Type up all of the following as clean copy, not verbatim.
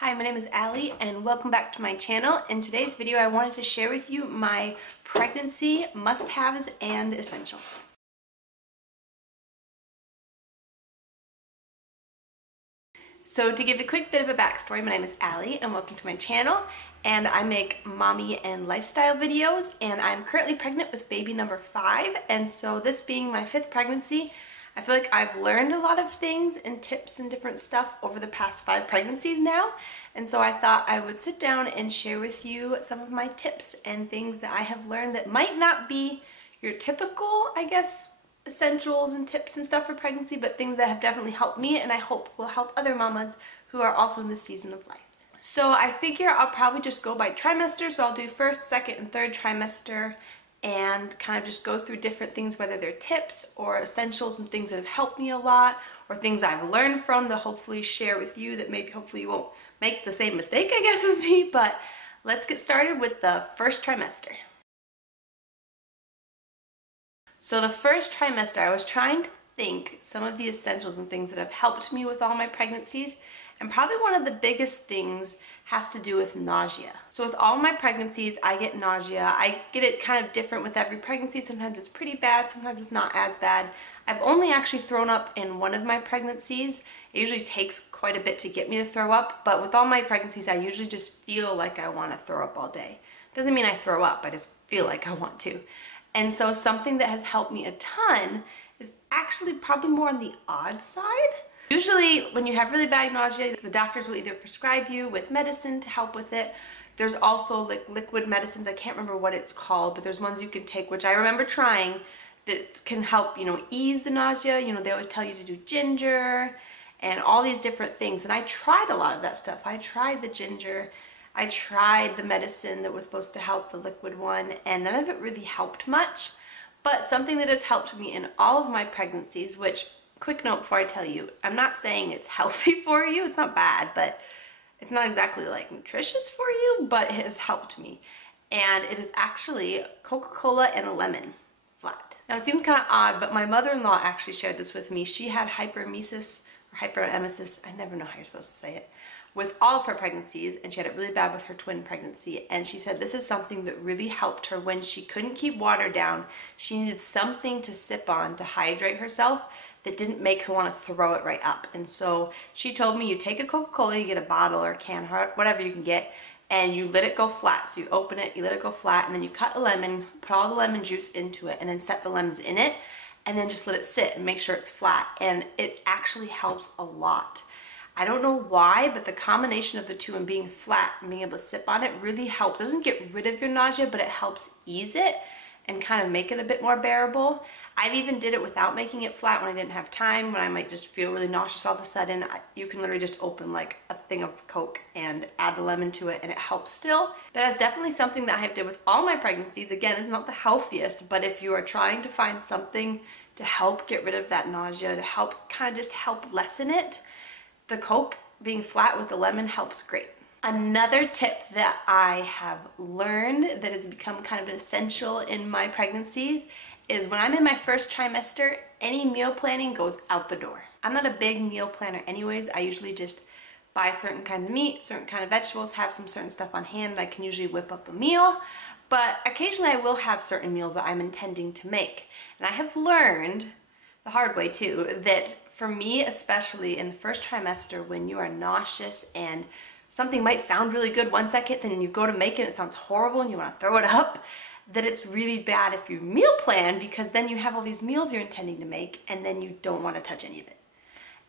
Hi, my name is Allie and welcome back to my channel. In today's video, I wanted to share with you my pregnancy must-haves and essentials. So to give a quick bit of a backstory, my name is Allie and welcome to my channel, and I make mommy and lifestyle videos, and I'm currently pregnant with baby number 5, and so this being my 5th pregnancy, I feel like I've learned a lot of things and tips and different stuff over the past 5 pregnancies now, and so I thought I would sit down and share with you some of my tips and things that I have learned that might not be your typical, I guess, essentials and tips and stuff for pregnancy, but things that have definitely helped me and I hope will help other mamas who are also in this season of life. So I figure I'll probably just go by trimester, so I'll do first, second, and third trimester and kind of just go through different things, whether they're tips or essentials and things that have helped me a lot or things I've learned from to hopefully share with you that maybe hopefully you won't make the same mistake, I guess, as me. But let's get started with the first trimester. So the first trimester, I was trying to think some of the essentials and things that have helped me with all my pregnancies, and probably one of the biggest things has to do with nausea. So with all my pregnancies, I get nausea. I get it kind of different with every pregnancy. Sometimes it's pretty bad, sometimes it's not as bad. I've only actually thrown up in one of my pregnancies. It usually takes quite a bit to get me to throw up, but with all my pregnancies, I usually just feel like I want to throw up all day. Doesn't mean I throw up, I just feel like I want to. And so something that has helped me a ton is actually probably more on the odd side. Usually when you have really bad nausea, the doctors will either prescribe you with medicine to help with it. There's also like liquid medicines, I can't remember what it's called, but there's ones you can take, which I remember trying, that can help, ease the nausea. They always tell you to do ginger and all these different things. And I tried a lot of that stuff. I tried the ginger, I tried the medicine that was supposed to help, the liquid one, and none of it really helped much. But something that has helped me in all of my pregnancies, which, quick note before I tell you, I'm not saying it's healthy for you, it's not bad, but it's not exactly like nutritious for you, but it has helped me. And it is actually Coca-Cola and a lemon flat. Now it seems kind of odd, but my mother-in-law actually shared this with me. She had hyperemesis, or hyperemesis, I never know how you're supposed to say it, with all of her pregnancies, and she had it really bad with her twin pregnancy, and she said this is something that really helped her when she couldn't keep water down. She needed something to sip on to hydrate herself that didn't make her want to throw it right up. And so she told me, you take a Coca-Cola, you get a bottle or a can, whatever you can get, and you let it go flat. So you open it, you let it go flat, and then you cut a lemon, put all the lemon juice into it, and then set the lemons in it, and then just let it sit and make sure it's flat. And it actually helps a lot. I don't know why, but the combination of the two and being flat and being able to sip on it really helps. It doesn't get rid of your nausea, but it helps ease it and kind of make it a bit more bearable. I've even did it without making it flat when I didn't have time, when I might just feel really nauseous all of a sudden. You can literally just open like a thing of Coke and add the lemon to it and it helps still. That is definitely something that I did with all my pregnancies. Again, it's not the healthiest, but if you are trying to find something to help get rid of that nausea, to help kind of just help lessen it, the Coke being flat with the lemon helps great. Another tip that I have learned that has become kind of an essential in my pregnancies is when I'm in my first trimester, any meal planning goes out the door. I'm not a big meal planner anyways. I usually just buy certain kinds of meat, certain kind of vegetables, have some certain stuff on hand. I can usually whip up a meal, but occasionally I will have certain meals that I'm intending to make. And I have learned the hard way too, that for me, especially in the first trimester, when you are nauseous and something might sound really good one second, then you go to make it and it sounds horrible and you want to throw it up, that it's really bad if you meal plan, because then you have all these meals you're intending to make and then you don't want to touch any of it.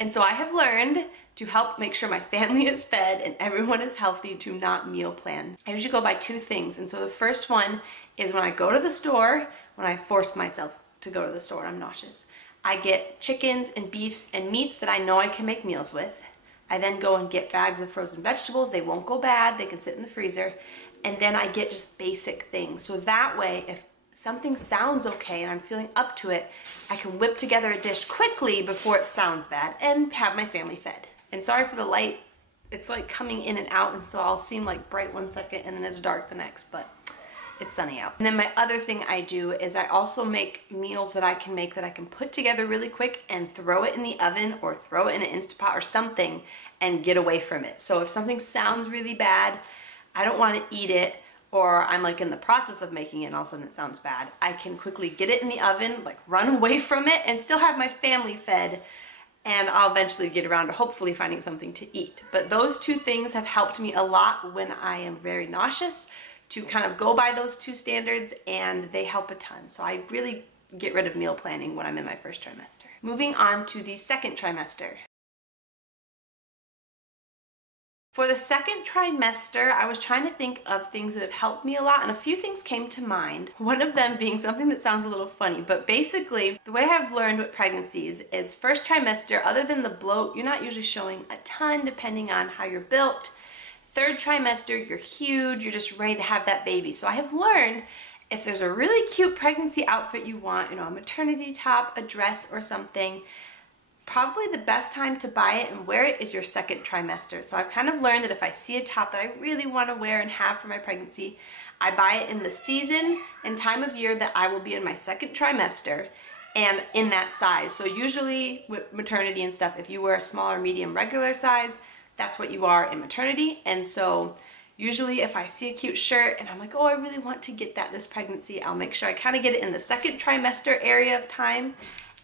And so I have learned to help make sure my family is fed and everyone is healthy to not meal plan. I usually go by 2 things. And so the first one is when I go to the store, when I force myself to go to the store and I'm nauseous, I get chickens and beefs and meats that I know I can make meals with. I then go and get bags of frozen vegetables. They won't go bad, they can sit in the freezer. And then I get just basic things. So that way, if something sounds okay and I'm feeling up to it, I can whip together a dish quickly before it sounds bad and have my family fed. And sorry for the light, it's like coming in and out, and so I'll seem like bright one second and then it's dark the next, but it's sunny out. And then my other thing I do is I also make meals that I can make that I can put together really quick and throw it in the oven or throw it in an Instapot or something, and get away from it. So if something sounds really bad, I don't want to eat it, or I'm like in the process of making it and all of a sudden it sounds bad, I can quickly get it in the oven, like run away from it and still have my family fed, and I'll eventually get around to hopefully finding something to eat. But those two things have helped me a lot when I am very nauseous, to kind of go by those two standards, and they help a ton. So I really get rid of meal planning when I'm in my first trimester. Moving on to the second trimester. For the second trimester, I was trying to think of things that have helped me a lot, and a few things came to mind. One of them being something that sounds a little funny, but basically the way I've learned with pregnancies is first trimester, other than the bloat, you're not usually showing a ton depending on how you're built. Third trimester, you're huge, you're just ready to have that baby. So I have learned, if there's a really cute pregnancy outfit you want, you know, a maternity top, a dress or something, probably the best time to buy it and wear it is your second trimester. So I've kind of learned that if I see a top that I really want to wear and have for my pregnancy, I buy it in the season and time of year that I will be in my second trimester and in that size. So usually with maternity and stuff, if you wear a smaller, medium, regular size, that's what you are in maternity. And so usually if I see a cute shirt and I'm like, oh, I really want to get that this pregnancy, I'll make sure I kind of get it in the second trimester area of time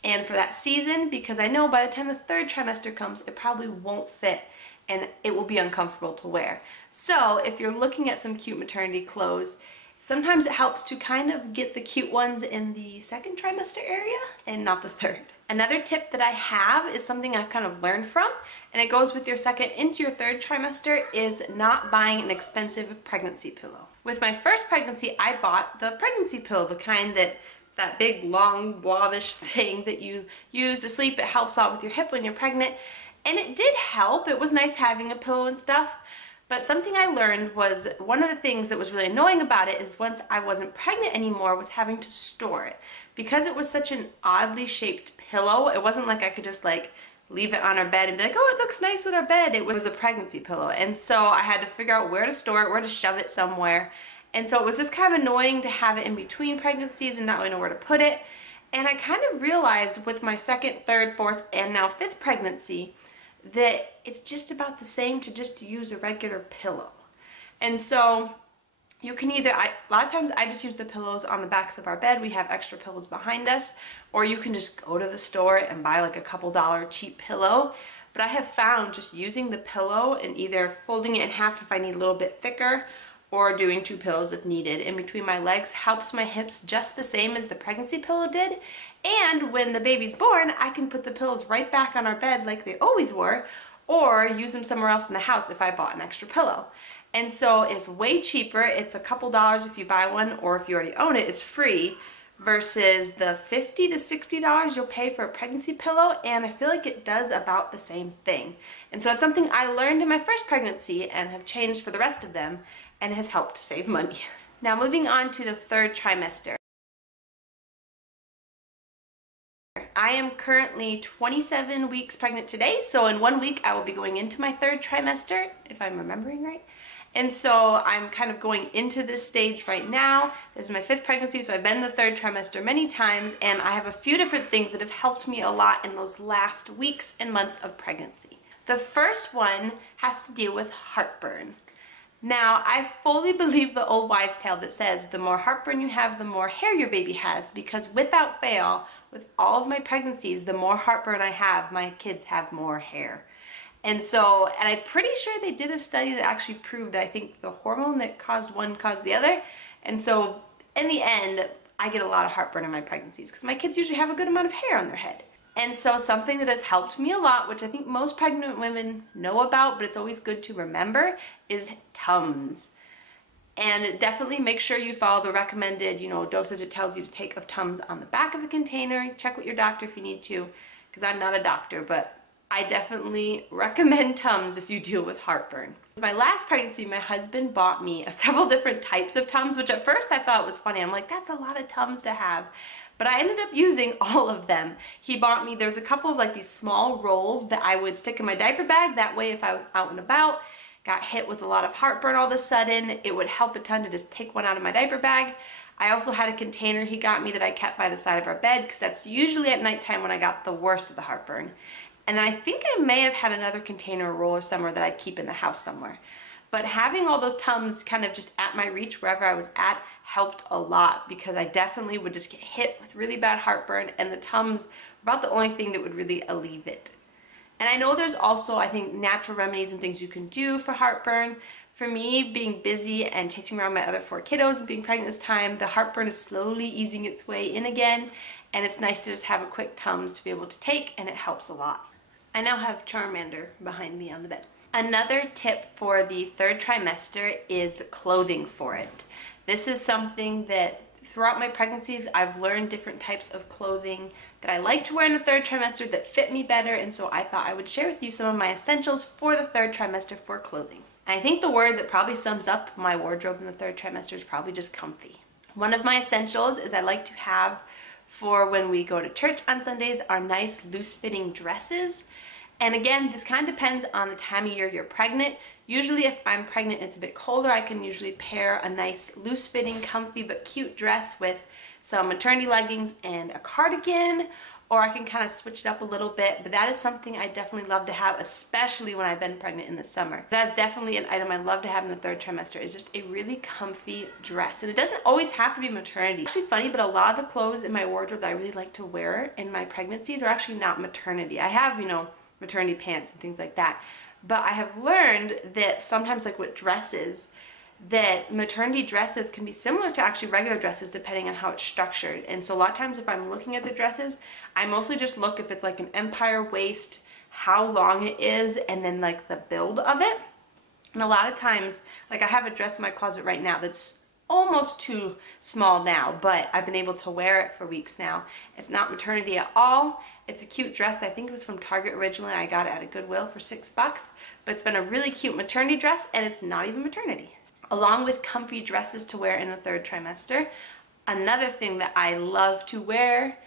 and for that season, because I know by the time the third trimester comes, it probably won't fit and it will be uncomfortable to wear. So if you're looking at some cute maternity clothes, sometimes it helps to kind of get the cute ones in the second trimester area and not the third. Another tip that I have is something I've kind of learned from, and it goes with your second into your third trimester, is not buying an expensive pregnancy pillow. With my first pregnancy, I bought the pregnancy pillow, the kind that big, long, blobish thing that you use to sleep. It helps out with your hip when you're pregnant, and it did help. It was nice having a pillow and stuff. But something I learned was, one of the things that was really annoying about it is once I wasn't pregnant anymore, was having to store it. Because it was such an oddly shaped pillow, it wasn't like I could just like leave it on our bed and be like, oh, it looks nice on our bed. It was a pregnancy pillow. And so I had to figure out where to store it, where to shove it somewhere. And so it was just kind of annoying to have it in between pregnancies and not really know where to put it. And I kind of realized with my second, third, fourth, and now fifth pregnancy that it's just about the same to just use a regular pillow. And so you can either, a lot of times I just use the pillows on the backs of our bed. We have extra pillows behind us, or you can just go to the store and buy like a couple $1 cheap pillow. But I have found just using the pillow and either folding it in half if I need a little bit thicker, or doing two pillows if needed in between my legs helps my hips just the same as the pregnancy pillow did. And when the baby's born, I can put the pillows right back on our bed like they always were, or use them somewhere else in the house if I bought an extra pillow. And so it's way cheaper. It's a couple dollars if you buy one, or if you already own it, it's free, versus the $50 to $60 you'll pay for a pregnancy pillow, and I feel like it does about the same thing. And so that's something I learned in my first pregnancy and have changed for the rest of them, and has helped to save money. Now moving on to the third trimester. I am currently 27 weeks pregnant today, so in 1 week I will be going into my third trimester, if I'm remembering right. And so I'm kind of going into this stage right now. This is my fifth pregnancy, so I've been in the third trimester many times, and I have a few different things that have helped me a lot in those last weeks and months of pregnancy. The first one has to deal with heartburn. Now, I fully believe the old wives' tale that says the more heartburn you have, the more hair your baby has, because without fail, with all of my pregnancies, the more heartburn I have, my kids have more hair. And so, and I'm pretty sure they did a study that actually proved that I think the hormone that caused one caused the other. And so, in the end, I get a lot of heartburn in my pregnancies because my kids usually have a good amount of hair on their head. And so something that has helped me a lot, which I think most pregnant women know about, but it's always good to remember, is Tums. And definitely make sure you follow the recommended, dosage it tells you to take of Tums on the back of the container. Check with your doctor if you need to, because I'm not a doctor, but I definitely recommend Tums if you deal with heartburn. With my last pregnancy, my husband bought me several different types of Tums, which at first I thought was funny. I'm like, that's a lot of Tums to have. But I ended up using all of them. He bought me, there's a couple of like these small rolls that I would stick in my diaper bag. That way if I was out and about, got hit with a lot of heartburn all of a sudden, it would help a ton to just take one out of my diaper bag. I also had a container he got me that I kept by the side of our bed, because that's usually at nighttime when I got the worst of the heartburn. And then I think I may have had another container or roller somewhere that I'd keep in the house somewhere. But having all those Tums kind of just at my reach wherever I was at helped a lot, because I definitely would just get hit with really bad heartburn, and the Tums were about the only thing that would really alleviate it. And I know there's also, I think, natural remedies and things you can do for heartburn. For me, being busy and chasing around my other 4 kiddos and being pregnant this time, the heartburn is slowly easing its way in again, and it's nice to just have a quick Tums to be able to take, and it helps a lot. I now have Charmander behind me on the bed. Another tip for the 3rd trimester is clothing for it. This is something that throughout my pregnancies, I've learned different types of clothing that I like to wear in the 3rd trimester that fit me better, and so I thought I would share with you some of my essentials for the 3rd trimester for clothing. And I think the word that probably sums up my wardrobe in the 3rd trimester is probably just comfy. One of my essentials is I like to have for when we go to church on Sundays are nice loose-fitting dresses. And again, this kind of depends on the time of year you're pregnant. Usually if I'm pregnant and it's a bit colder, I can usually pair a nice loose-fitting, comfy but cute dress with some maternity leggings and a cardigan, or I can kind of switch it up a little bit. But that is something I definitely love to have, especially when I've been pregnant in the summer. That's definitely an item I love to have in the 3rd trimester, is just a really comfy dress. And it doesn't always have to be maternity. It's actually funny, but a lot of the clothes in my wardrobe that I really like to wear in my pregnancies are actually not maternity. I have, you know, maternity pants and things like that. But I have learned that sometimes, like with dresses, that maternity dresses can be similar to actually regular dresses depending on how it's structured. And so a lot of times if I'm looking at the dresses, I mostly just look if it's like an empire waist, how long it is, and then like the build of it. And a lot of times, like I have a dress in my closet right now that's almost too small now, but I've been able to wear it for weeks now. It's not maternity at all. It's a cute dress. I think it was from Target originally. I got it at a Goodwill for $6, but it's been a really cute maternity dress, and it's not even maternity. Along with comfy dresses to wear in the 3rd trimester, another thing that I love to wear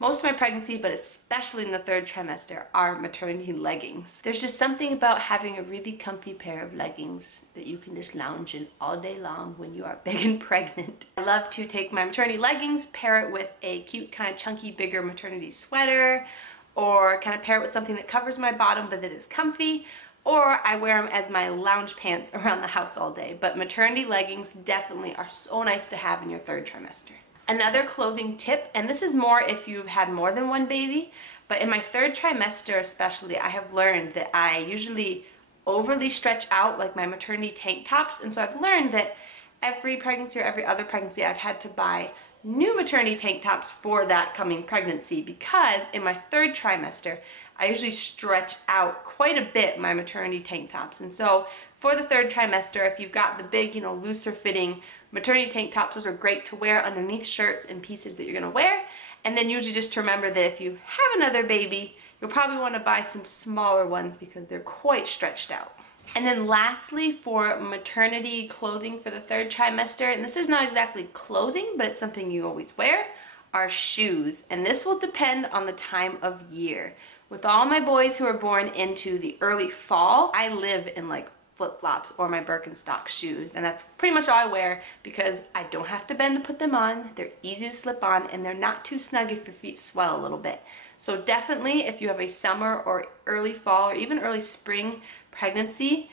most of my pregnancy, but especially in the 3rd trimester, are maternity leggings. There's just something about having a really comfy pair of leggings that you can just lounge in all day long when you are big and pregnant. I love to take my maternity leggings, pair it with a cute kind of chunky bigger maternity sweater, or kind of pair it with something that covers my bottom but that is comfy, or I wear them as my lounge pants around the house all day. But maternity leggings definitely are so nice to have in your 3rd trimester. Another clothing tip, and this is more if you've had more than one baby, but in my 3rd trimester especially, I have learned that I usually overly stretch out like my maternity tank tops, and so I've learned that every pregnancy or every other pregnancy I've had to buy new maternity tank tops for that coming pregnancy, because in my 3rd trimester, I usually stretch out quite a bit my maternity tank tops. And so for the 3rd trimester, if you've got the big, you know, looser fitting maternity tank tops, those are great to wear underneath shirts and pieces that you're gonna wear. And then usually just to remember that if you have another baby, you'll probably wanna buy some smaller ones because they're quite stretched out. And then lastly, for maternity clothing for the 3rd trimester, and this is not exactly clothing, but it's something you always wear, are shoes. And this will depend on the time of year. With all my boys who are born into the early fall, I live in like flip-flops or my Birkenstock shoes, and that's pretty much all I wear because I don't have to bend to put them on. They're easy to slip on, and they're not too snug if your feet swell a little bit. So definitely if you have a summer or early fall or even early spring pregnancy,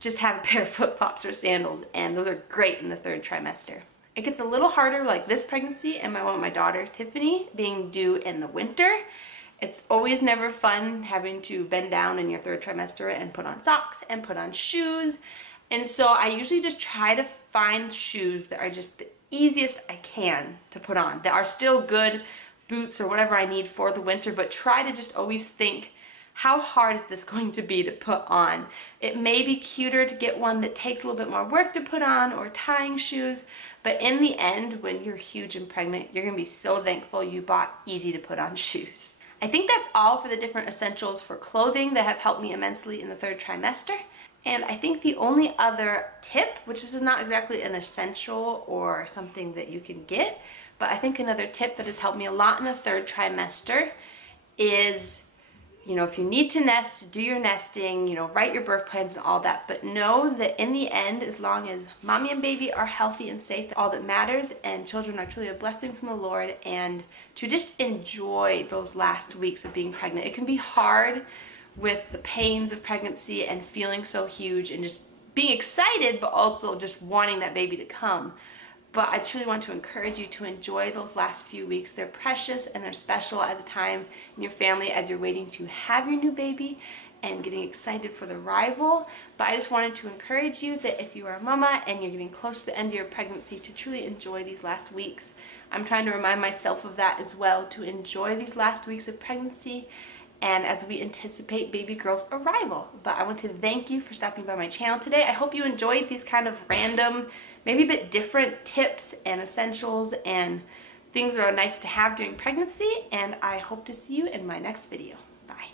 just have a pair of flip-flops or sandals, and those are great in the 3rd trimester. It gets a little harder like this pregnancy and my one with my daughter Tiffany being due in the winter. It's always never fun having to bend down in your 3rd trimester and put on socks and put on shoes. And so I usually just try to find shoes that are just the easiest I can to put on, that are still good boots or whatever I need for the winter, but try to just always think, how hard is this going to be to put on? It may be cuter to get one that takes a little bit more work to put on, or tying shoes, but in the end, when you're huge and pregnant, you're gonna be so thankful you bought easy to put on shoes. I think that's all for the different essentials for clothing that have helped me immensely in the 3rd trimester. And I think the only other tip, which this is not exactly an essential or something that you can get, but I think another tip that has helped me a lot in the 3rd trimester is You know, if you need to nest, do your nesting, you know, write your birth plans and all that, but know that in the end, as long as mommy and baby are healthy and safe, that's all that matters, and children are truly a blessing from the Lord, and to just enjoy those last weeks of being pregnant. It can be hard with the pains of pregnancy and feeling so huge and just being excited, but also just wanting that baby to come. But I truly want to encourage you to enjoy those last few weeks. They're precious and they're special as a time in your family as you're waiting to have your new baby and getting excited for the arrival. But I just wanted to encourage you that if you are a mama and you're getting close to the end of your pregnancy, to truly enjoy these last weeks. I'm trying to remind myself of that as well, to enjoy these last weeks of pregnancy and as we anticipate baby girl's arrival. But I want to thank you for stopping by my channel today. I hope you enjoyed these kind of random, maybe a bit different tips and essentials and things that are nice to have during pregnancy, and I hope to see you in my next video. Bye.